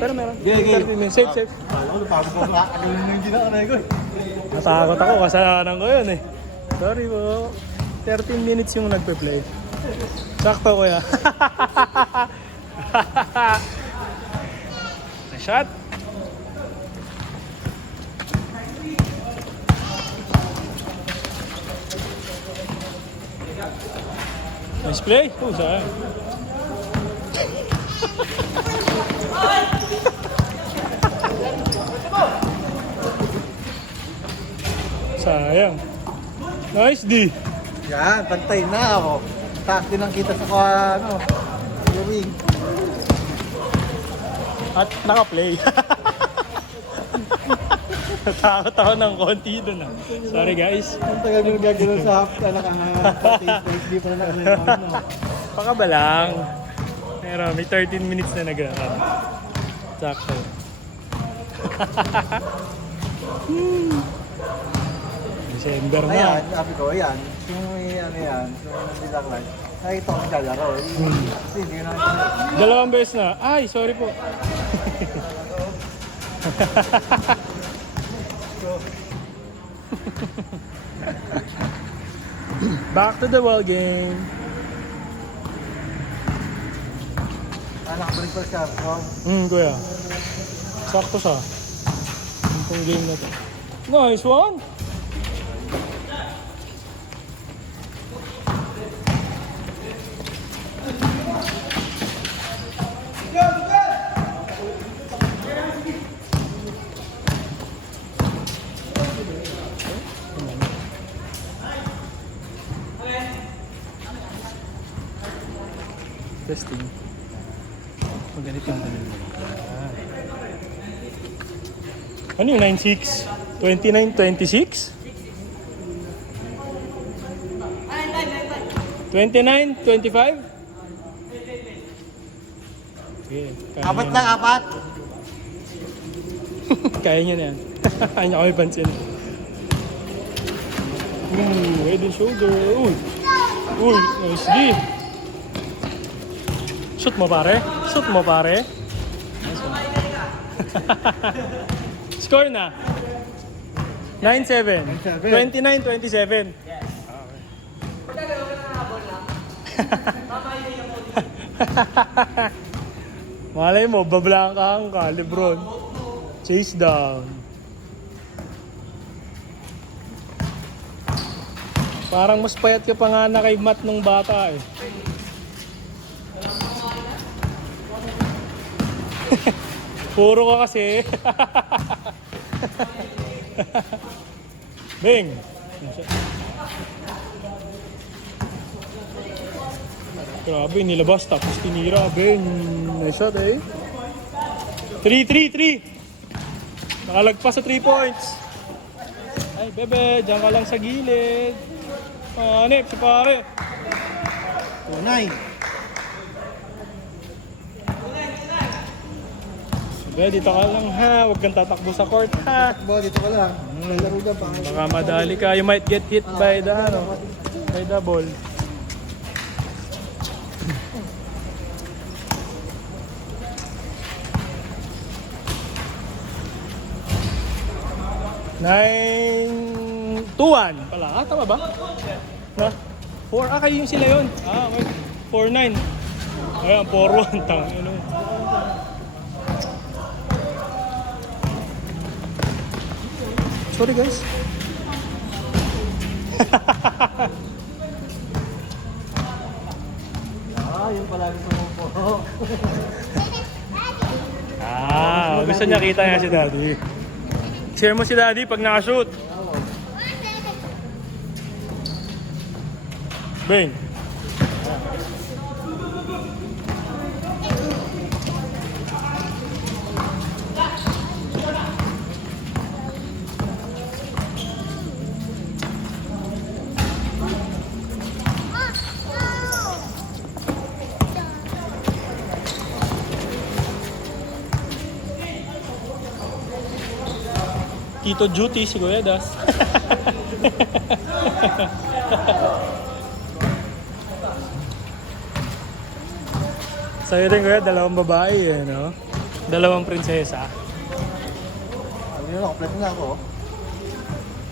Pero meron. Okay. 30 minutes. Safe, safe. Alam ko, pagod ko na. Ano yung hindi na kanay ko eh. Natakot ako, kasalanan ko yun eh. Sorry po. 13 minutes yung nagpe-play. Sakto kuya. Shot. Nice play. Oh, sayang. Sayang. Nice D. Yan, pantay na ako. Taas din ang kita sa ano. Yung At naka-play. Natakot ako ng konti doon ah. Sorry guys. ang tagal mo gagawin sa half na hindi pa na nakalimutan mo. Baka ba lang? Pero may 13 minutes na nag-run. Sakto. December na. Ayan, sabi ko, ayan. Yung ano yan, yung bilang lang. Nakita ko naglalaro. Kasi hindi ko na. Dalawang beses na. Ay, sorry po. Back to the ball game. Nakabalik pa siya. Kuya. Sakto siya. Itong game na to. Nice one! Testing. Maganit yung ganun. Ano yung 9-6? 29-26? 29-25? Okay, Apat lang, apat. Kaya niya na yan. Kaya niya kami pansin. Head and shoulder. Uy! Uy! Nice D! Shoot mo pare. Shoot mo pare. Nice one. Score na. 9-7. 29-27. Malay mo, bablangkang ka, Lebron. Chase down. Parang mas payat ka pa nga na kay Matt nung bata eh. Puro ka kasi. Bing! Grabe, nilabas tapos tinira. Bing! Nice shot eh. 3-3-3! Nakalagpas sa 3 points. Ay, bebe, dyan ka lang sa gilid. Hanip, si pare. Tunay. Bebe, dito ka lang ha. Huwag kang tatakbo sa court ha. Takbo, dito ka lang. Laro dyan pa. Baka madali ka. You might get hit by the, by the ball. Nine... 2-1 pala. Tama ba? Na? 4? Kayo yung sila yun. Okay. 4-9. Ayan, 4-1. Tangin ano. Sorry guys. Yung palagi sumupo. Gusto niya kita niya si Daddy. Share mo si Daddy pag nakashoot. Bing. Tito Duty si Kuya Das. Sa'yo din Kuya, dalawang babae eh, no? Dalawang prinsesa. Ano yun, kompleto na ako.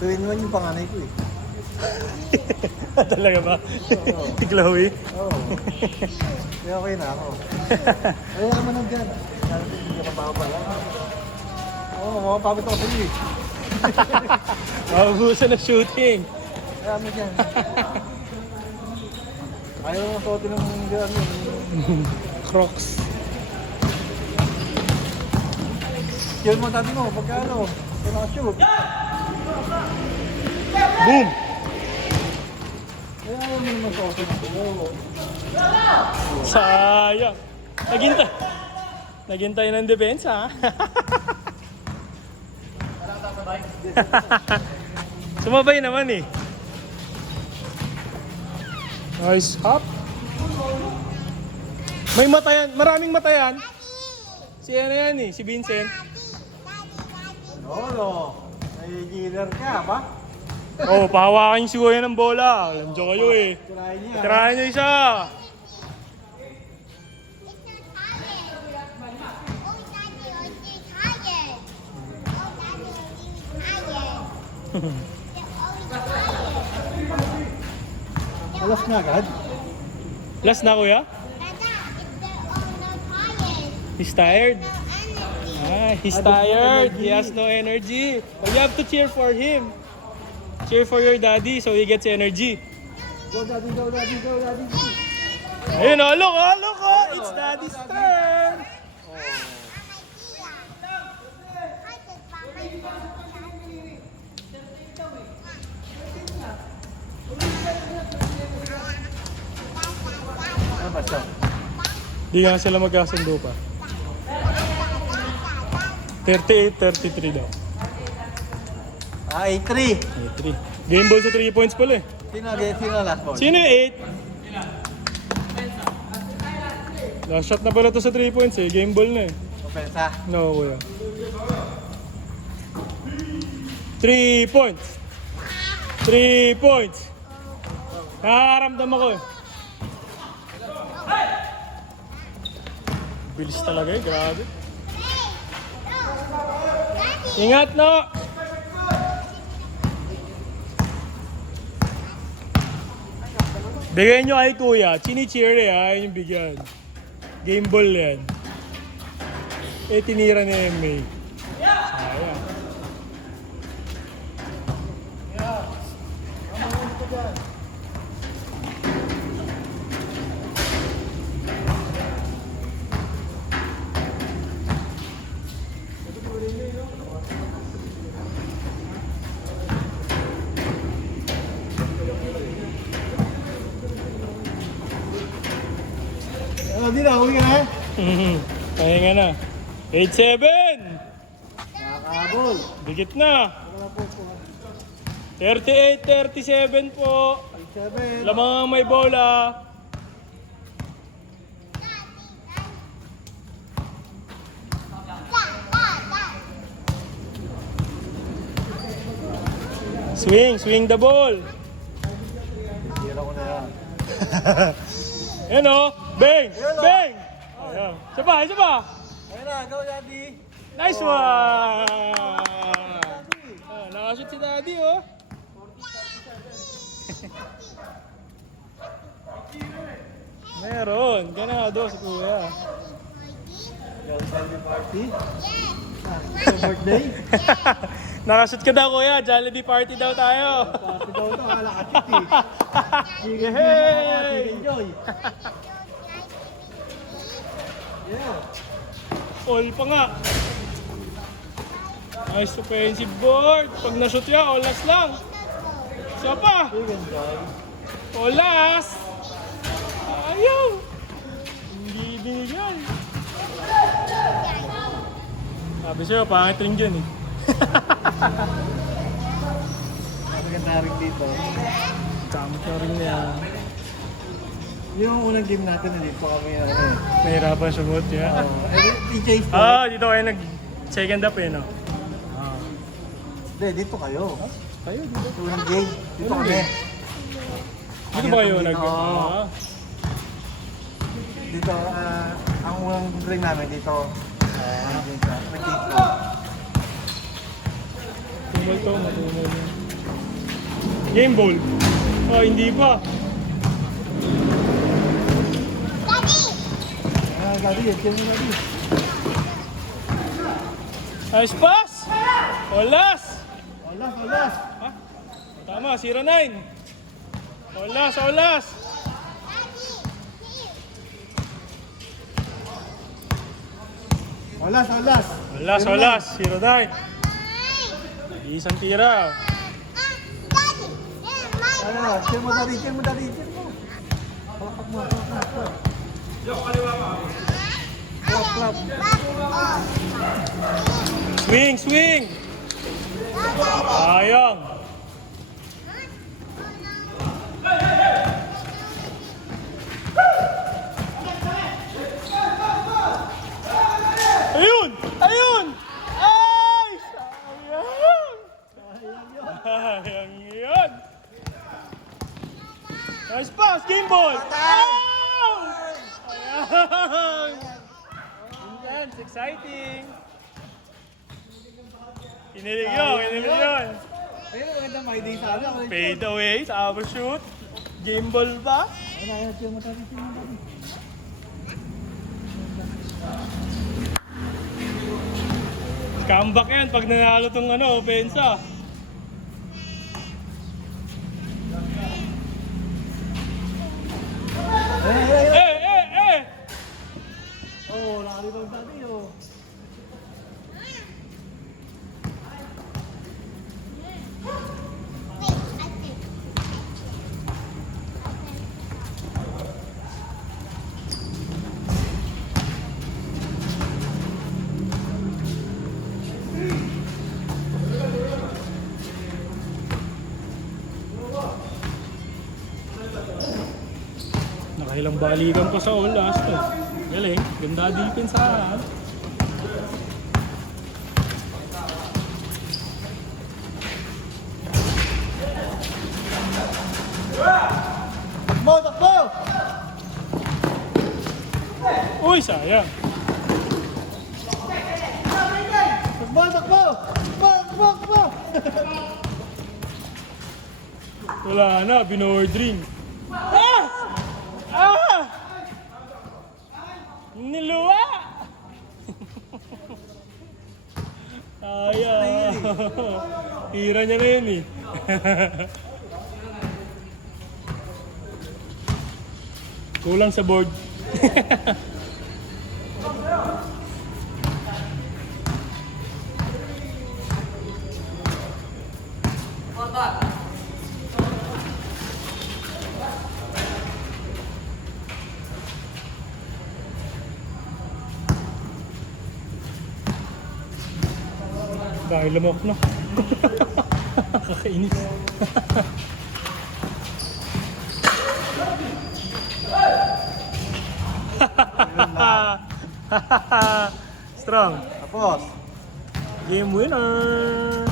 2-in-1 yung panganay ko eh. Talaga ba? Oo. Si Chloe? Oo. Kaya okay na ako. Ay, ano man dyan? Hindi ka mababala. Oo, makapapit ako sa iyo eh. Mabubusan na shooting. Kaya ano dyan? Ayaw mo suotin ng gano'n yun. Crocs. Yun mo dati mo, pagka ano, shoot. Boom! Kaya ayaw mo naman suotin ng gano'n. Sayang. Naghintay. Naghintay ng depensa. Sumabay naman eh. Nice hop. May matayan. Maraming matayan. Si ano yan eh. Si Vincent. Lolo, may dealer ka ba? Oh, pahawakan yung sigoy ng bola. Alam nyo kayo eh. Tirahin niya. Tirahan nyo isa. Alas na agad. Last na kuya. He's tired. Ah, he's tired. He has no energy. But you have to cheer for him. Cheer for your daddy so he gets energy. Go daddy, go daddy, go daddy. Ayun oh, look oh, look oh. It's daddy's turn. Ano ba siya? Di nga sila magkasundo pa. 38-33 daw. Ah, 8-3. 3. Game ball sa 3 points pala eh. Sino last ball? Sino yung 8? Last shot na pala to sa 3 points eh. Game ball na eh. Opensa. No, kuya. 3 points. 3 points. Nakakaramdam ako eh. Bilis talaga eh, grabe. Ingat no! Bigay nyo kay kuya, chini-cheer eh ha, yung bigyan. Game ball yan. Eh, tinira ni MA. Sayang. Hindi na, uwi ka na. Pahinga na. 8-7! Nakakabol. Bigit na. 38-37 po. 7. Lamang may bola. Swing the ball. Tira ko na yan. Yan o. Bang! Yan o. Bang! Ayan. Isa pa, isa pa. Ayun na, go daddy. Nice one! Ah, nakashoot si daddy oh. Meron. Ganado si kuya. Jollibee party? Sa birthday? Nakashoot ka daw kuya. Jollibee party daw tayo. Party daw ito, kalakatit eh. Yay! Enjoy. Yeah. All pa nga. Nice offensive board. Pag na-shoot yan, olas lang. Isa pa. Enjoy. Olas. Ayaw. Hindi binigyan. Sabi sa'yo, pangit rin dyan eh. Maganda rin dito. Kamot na rin niya. Yung unang game natin, nandito kami ano eh. Nahirapan sumot niya. TJ Sport. Ah, dito kayo nag-second up eh, no? Ah. Hindi, dito kayo. Kayo, dito. Unang game, dito Unang kami. game? Dito ba kayo nag... Oo. Ah. Dito, ang unang drink namin dito. Tumal to, matumal yan. Game ball. Oh, hindi pa. Daddy, yan mo daddy. Nice pass! Olas! Olas. Ha? Tama, 0-9. Olas. Olas, 0-9. Isang tira. Ano, chill mo daddy. Palakpak mo. Clap. Swing! Sayang. Ayun! Ay! Sayang yun! Nice pass! Game ball! Ow! Ayan! Intense! Exciting! Kinilig yun! Ayun, maganda my day sa akin. Fade away sa shoot. Game ball ba? Ayun, chill mo daddy. Comeback yan pag nanalo tong opensa. Eh! Oh, nakalibang daddy, oh. Nakailang balikan pa sa all last. Galing, ganda defense ha. Takbo! Uy, sayang. Takbo! Wala na, binordering. Niluwa! Ayaw. Tira niya na yun eh. Kulang sa board. Dahil lamok na. Kakainis. Strong. Tapos. Game winner.